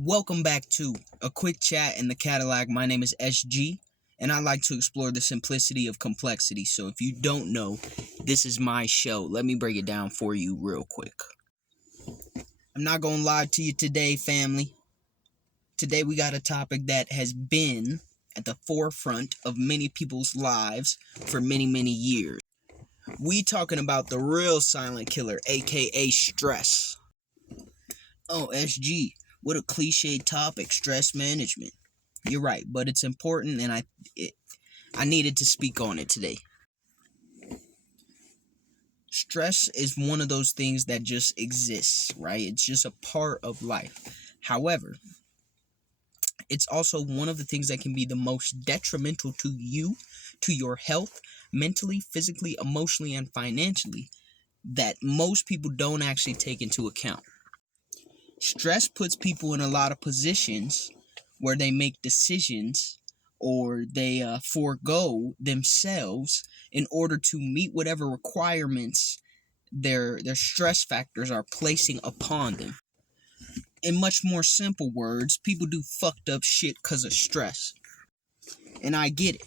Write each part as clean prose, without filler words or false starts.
Welcome back to a quick chat in the Cadillac. My name is SG, and I like to explore the simplicity of complexity. So if you don't know, this is my show. Let me break it down for you real quick. I'm not going to lie to you today, family. Today we got a topic that has been at the forefront of many people's lives for many, many years. We talking about the real silent killer, aka stress. Oh, SG. What a cliche topic, stress management. You're right, but it's important, and I needed to speak on it today. Stress is one of those things that just exists, right? It's just a part of life. However, it's also one of the things that can be the most detrimental to you, to your health, mentally, physically, emotionally, and financially, that most people don't actually take into account. Stress puts people in a lot of positions where they make decisions or they forego themselves in order to meet whatever requirements their stress factors are placing upon them. In much more simple words, people do fucked up shit because of stress. And I get it,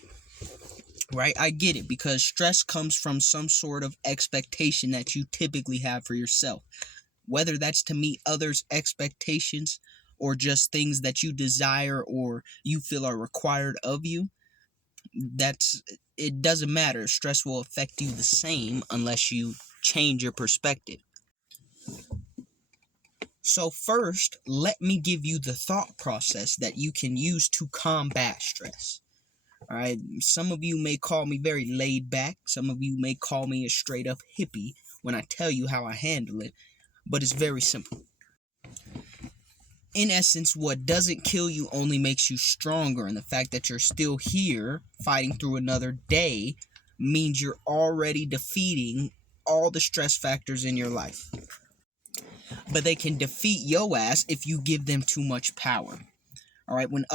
right? I get it because stress comes from some sort of expectation that you typically have for yourself. Whether that's to meet others' expectations or just things that you desire or you feel are required of you, it doesn't matter. Stress will affect you the same unless you change your perspective. So first, let me give you the thought process that you can use to combat stress. All right, some of you may call me very laid back. Some of you may call me a straight up hippie when I tell you how I handle it. But it's very simple. In essence, what doesn't kill you only makes you stronger. And the fact that you're still here fighting through another day means you're already defeating all the stress factors in your life. But they can defeat your ass if you give them too much power. All right, when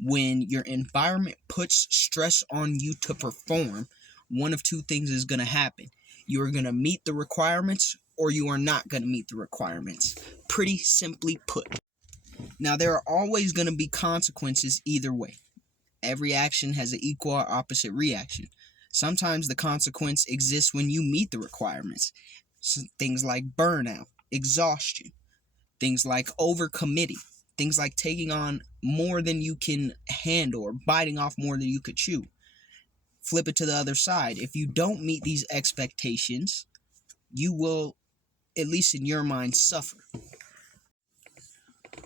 your environment puts stress on you to perform, one of two things is going to happen. You're going to meet the requirements or you are not going to meet the requirements. Pretty simply put. Now, there are always going to be consequences either way. Every action has an equal or opposite reaction. Sometimes the consequence exists when you meet the requirements. Things like burnout, exhaustion, things like overcommitting, things like taking on more than you can handle or biting off more than you could chew. Flip it to the other side. If you don't meet these expectations, you will, at least in your mind, suffer.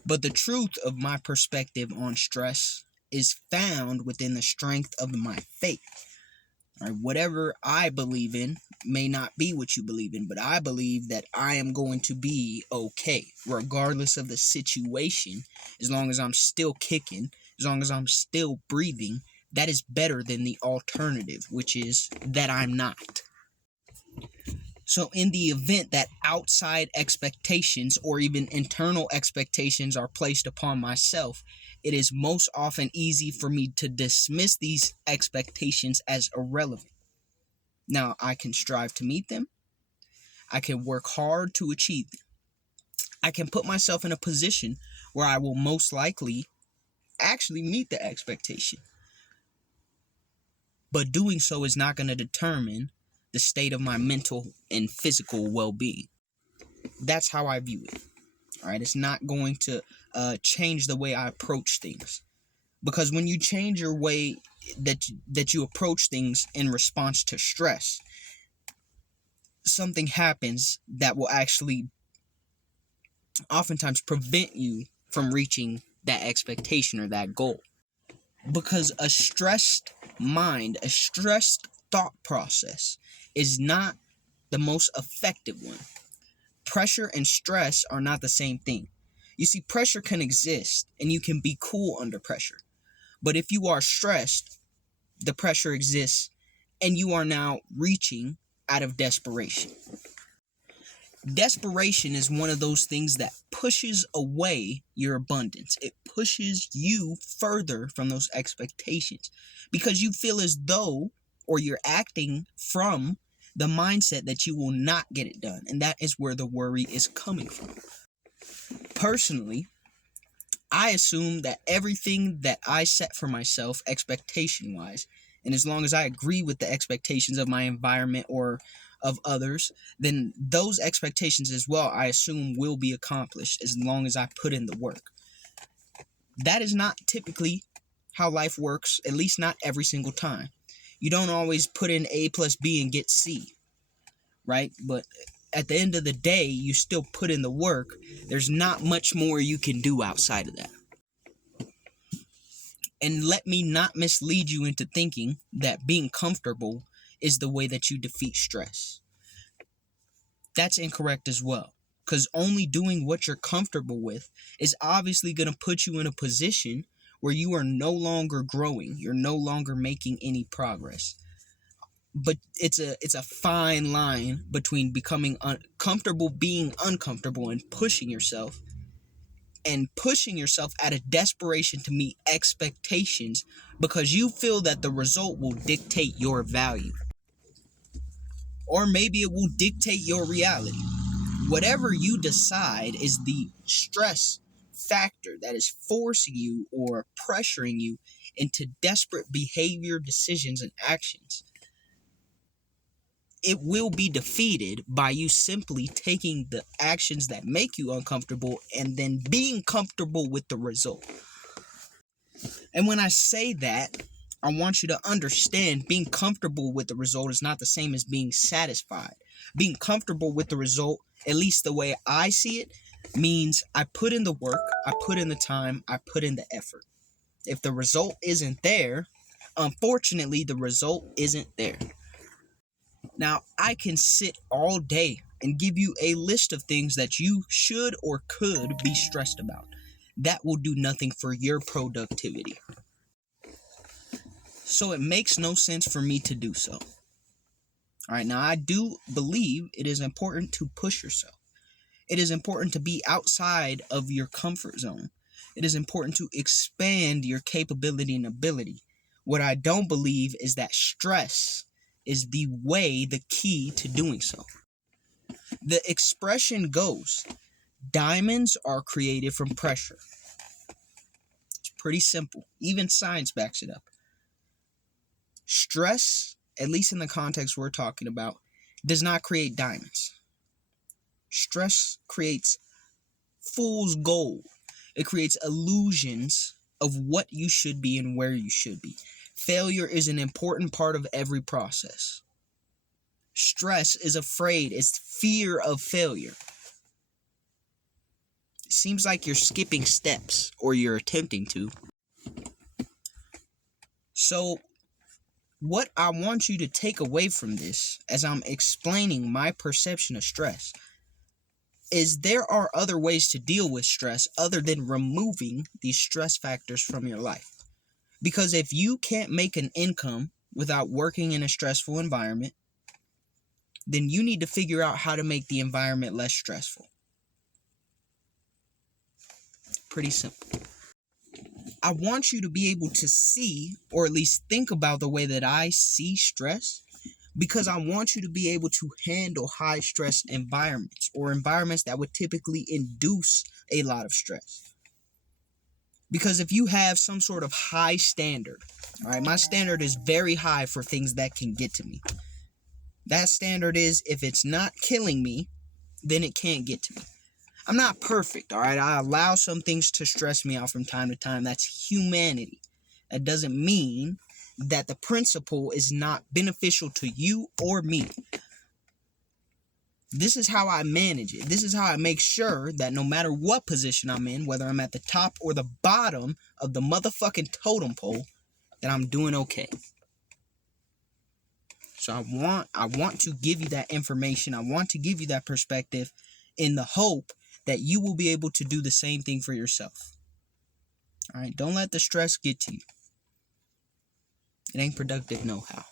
But the truth of my perspective on stress is found within the strength of my faith. Right? Whatever I believe in may not be what you believe in, but I believe that I am going to be okay, regardless of the situation, as long as I'm still kicking, as long as I'm still breathing. That is better than the alternative, which is that I'm not. So in the event that outside expectations or even internal expectations are placed upon myself, it is most often easy for me to dismiss these expectations as irrelevant. Now, I can strive to meet them. I can work hard to achieve them. I can put myself in a position where I will most likely actually meet the expectation. But doing so is not going to determine the state of my mental and physical well-being. That's how I view it. All right, it's not going to change the way I approach things, because when you change your way that you approach things in response to stress, something happens that will actually oftentimes prevent you from reaching that expectation or that goal. Because a stressed mind, a stressed thought process is not the most effective one. Pressure and stress are not the same thing. You see, pressure can exist and you can be cool under pressure. But if you are stressed, the pressure exists and you are now reaching out of desperation. Desperation is one of those things that pushes away your abundance. It pushes you further from those expectations because you feel as though, or you're acting from the mindset that you will not get it done. And that is where the worry is coming from. Personally, I assume that everything that I set for myself expectation wise, and as long as I agree with the expectations of my environment or of others, then those expectations as well, I assume, will be accomplished as long as I put in the work. That is not typically how life works, at least not every single time. You don't always put in A plus B and get C, right? But at the end of the day, you still put in the work. There's not much more you can do outside of that. And let me not mislead you into thinking that being comfortable is the way that you defeat stress. That's incorrect as well. Because only doing what you're comfortable with is obviously going to put you in a position where you are no longer growing. You're no longer making any progress. But it's a fine line between becoming comfortable, being uncomfortable, and pushing yourself out of desperation to meet expectations because you feel that the result will dictate your value. Or maybe it will dictate your reality. Whatever you decide is the stress factor that is forcing you or pressuring you into desperate behavior, decisions, and actions. It will be defeated by you simply taking the actions that make you uncomfortable and then being comfortable with the result. And when I say that, I want you to understand being comfortable with the result is not the same as being satisfied. Being comfortable with the result, at least the way I see it, means I put in the work, I put in the time, I put in the effort. If the result isn't there, unfortunately, the result isn't there. Now, I can sit all day and give you a list of things that you should or could be stressed about. That will do nothing for your productivity. So it makes no sense for me to do so. All right, now I do believe it is important to push yourself. It is important to be outside of your comfort zone. It is important to expand your capability and ability. What I don't believe is that stress is the way, the key to doing so. The expression goes, diamonds are created from pressure. It's pretty simple. Even science backs it up. Stress, at least in the context we're talking about, does not create diamonds. Stress creates fool's gold. It creates illusions of what you should be and where you should be. Failure is an important part of every process. Stress is afraid. It's fear of failure. It seems like you're skipping steps, or you're attempting to. So, what I want you to take away from this, as I'm explaining my perception of stress, is there are other ways to deal with stress other than removing these stress factors from your life. Because if you can't make an income without working in a stressful environment, then you need to figure out how to make the environment less stressful. Pretty simple. I want you to be able to see, or at least think about the way that I see stress, because I want you to be able to handle high stress environments, or environments that would typically induce a lot of stress. Because if you have some sort of high standard, all right, my standard is very high for things that can get to me. That standard is, if it's not killing me, then it can't get to me. I'm not perfect, all right? I allow some things to stress me out from time to time. That's humanity. That doesn't mean that the principle is not beneficial to you or me. This is how I manage it. This is how I make sure that no matter what position I'm in, whether I'm at the top or the bottom of the motherfucking totem pole, that I'm doing okay. So I want to give you that information. I want to give you that perspective in the hope that you will be able to do the same thing for yourself. All right, don't let the stress get to you. It ain't productive no how.